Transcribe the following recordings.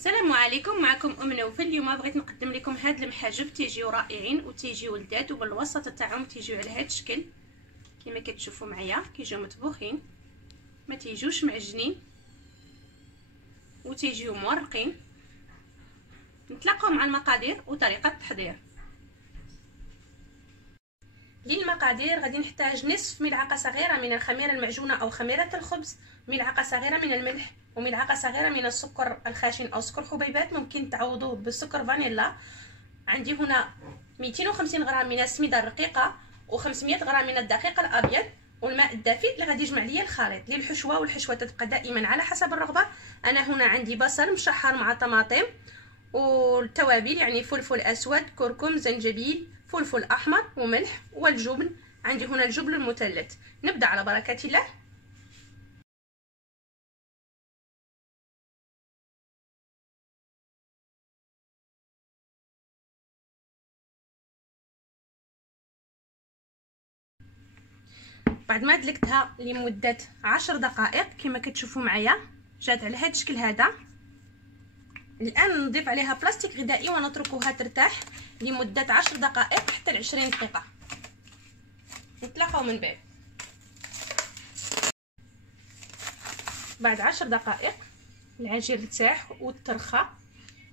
السلام عليكم، معكم ام نوفل. اليوم بغيت نقدم لكم هاد المحاجب، تيجيو رائعين وتيجيو لذاذ، وبالوسط تاعهم تيجيو على هاد الشكل كما كتشوفوا معايا. كيجيو مطبوخين، ما تيجوش معجنين، وتيجيو مورقين. نتلاقاو مع المقادير وطريقه التحضير. للمقادير غادي نحتاج نصف ملعقه صغيره من الخميره المعجونه او خميره الخبز، ملعقه صغيره من الملح، وملعقه صغيره من السكر الخاشن او سكر حبيبات، ممكن تعوضوه بالسكر فانيلا. عندي هنا 250 غرام من السميده الرقيقه، و500 غرام من الدقيق الابيض، والماء الدافئ اللي غادي يجمع ليا الخليط. للحشوه، والحشوه تبقى دائما على حسب الرغبه. انا هنا عندي بصل مشحر مع طماطم، والتوابل يعني فلفل اسود، كركم، زنجبيل، فلفل احمر، وملح، والجبن. عندي هنا الجبن المثلث. نبدا على بركه الله. بعد ما دلكتها لمده 10 دقائق كما كتشوفوا معايا، جات على هذا الشكل هذا. الان نضيف عليها بلاستيك غذائي ونتركها ترتاح لمده 10 دقائق حتى 20 دقيقه. نتلاقاو من بعد 10 دقائق. العجين ارتاح وترخى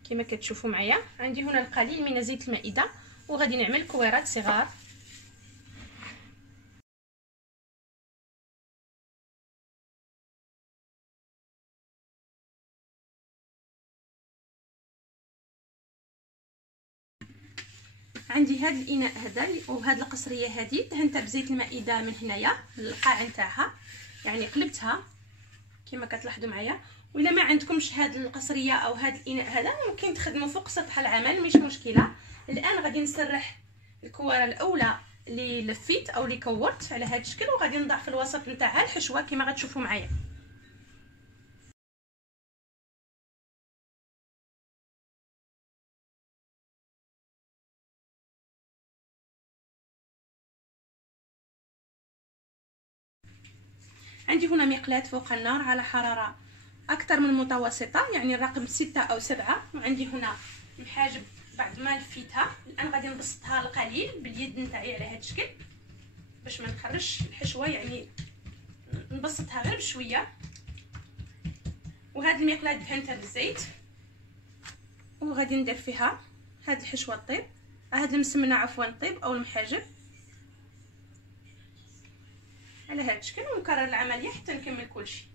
كما كتشوفوا معايا. عندي هنا القليل من زيت المائده، وغادي نعمل كويرات صغار. عندي هذا الاناء هذا وهذه القصريه هذه دهنتها بزيت المائده من هنايا القاع نتاعها، يعني قلبتها كما كتلاحظوا معايا. وإلا ما عندكمش هذه القصريه او هذا الاناء هذا، ممكن تخدموا فوق سطح العمل، مش مشكله. الان غادي نسرح الكواره الاولى اللي لفيت او اللي كورت على هذا الشكل، وغادي نضع في الوسط نتاعها الحشوه كما غتشوفوا معايا. عندي هنا مقلاة فوق النار على حرارة أكثر من متوسطة، يعني الرقم 6 أو 7. وعندي هنا محاجب بعد ما لفيتها. الآن غادي نبسطها القليل باليد نتاعي على هذا الشكل باش ما نخرجش الحشوة، يعني نبسطها غير بشوية. وهذه المقلاة دهنتها بالزيت، وغادي ندير فيها هذه الحشوة الطيب، هذه المسمنة عفوا طيب أو المحاجب على هذا الشكل، ونكرر العمليه حتى نكمل كلشي.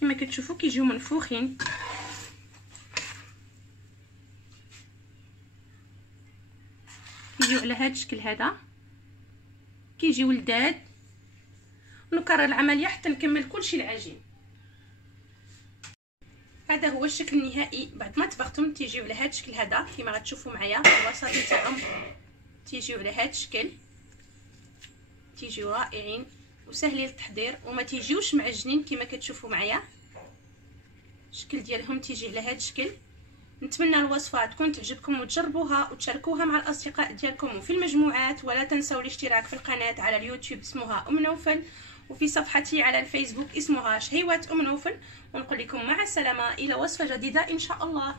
كما كتشوفوا كيجيو منفوخين. كيجيو على هذا الشكل هذا، كيجيو لذاذ. نكرر العمليه حتى نكمل كلشي العجين. هذا هو الشكل النهائي بعد ما طبختهم. تيجيو على هذا الشكل هذا كما غتشوفوا معايا. الوسط تاعهم تيجيو على هذا الشكل، تيجيو رائعين وسهلين التحضير، وما تيجيوش معجنين كما كتشوفوا معايا. الشكل ديالهم تيجي على هذا الشكل. نتمنى الوصفه تكون تعجبكم وتجربوها وتشاركوها مع الاصدقاء ديالكم وفي المجموعات. ولا تنسوا الاشتراك في القناه على اليوتيوب اسمها ام نوفل، وفي صفحتي على الفيسبوك اسمها شهيوات ام نوفل. ونقول لكم مع السلامه الى وصفه جديده ان شاء الله.